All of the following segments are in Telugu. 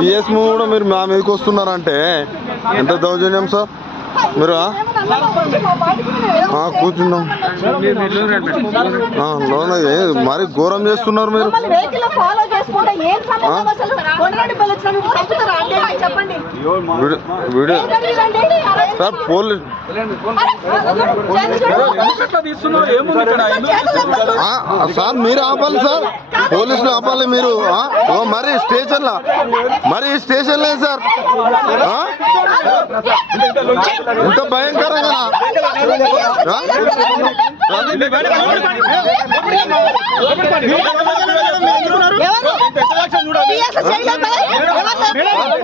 పిఎస్ కూడా మీరు మా మీదకి వస్తున్నారంటే ఎంత దౌర్జన్యం సార్ మీరు కూర్చున్నాం మరి ఘోరం చేస్తున్నారు మీరు వీడియో సార్ పోలీస్ సార్ మీరు ఆపాలి సార్ పోలీసులు ఆపాలి మీరు మరి స్టేషన్లో లేదు సార్ ఇంత భయంకరంగా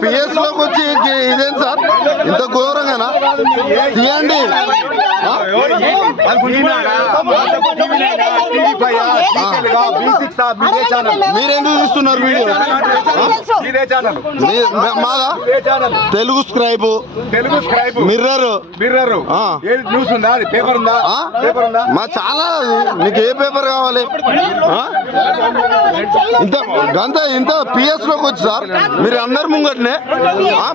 పిఎస్ లోకి వచ్చి ఇదేం సార్ ఇంత ఘోరంగానా తీయండి మీరెందుకు తీస్తున్నారు వీడియో మాదా తెలుగు స్క్రైబ్ మిర్రర్ న్యూస్ ఉందా పేపర్ ఉందా మా చాలా నీకు ఏ పేపర్ కావాలి ఇంత పిఎస్ లోకి వచ్చి సార్ మీరు అందరు ముంగట్నే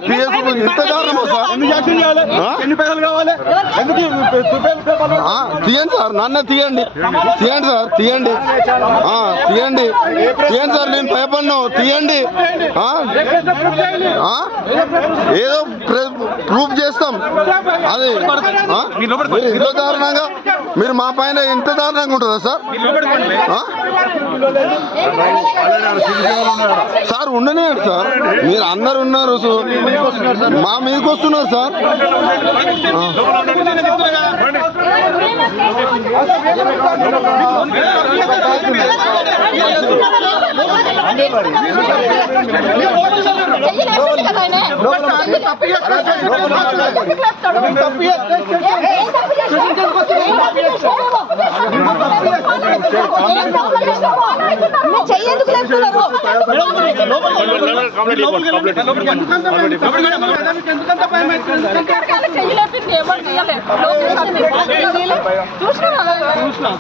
పిఎస్ ఇంత దారుణమా సార్ తీయండి సార్ నన్నే తీయండి సార్ తీయండి సార్ నేను భయపడినా తీయండి ఏదో ప్రూఫ్ చేస్తాం అది ఇంత దారుణంగా మీరు మా పైన ఇంత దారుణంగా ఉంటుందా సార్ సార్ ఉండనియండి సార్ మీరు అందరు ఉన్నారు మా మీదకి వస్తున్నారు సార్ చూసిన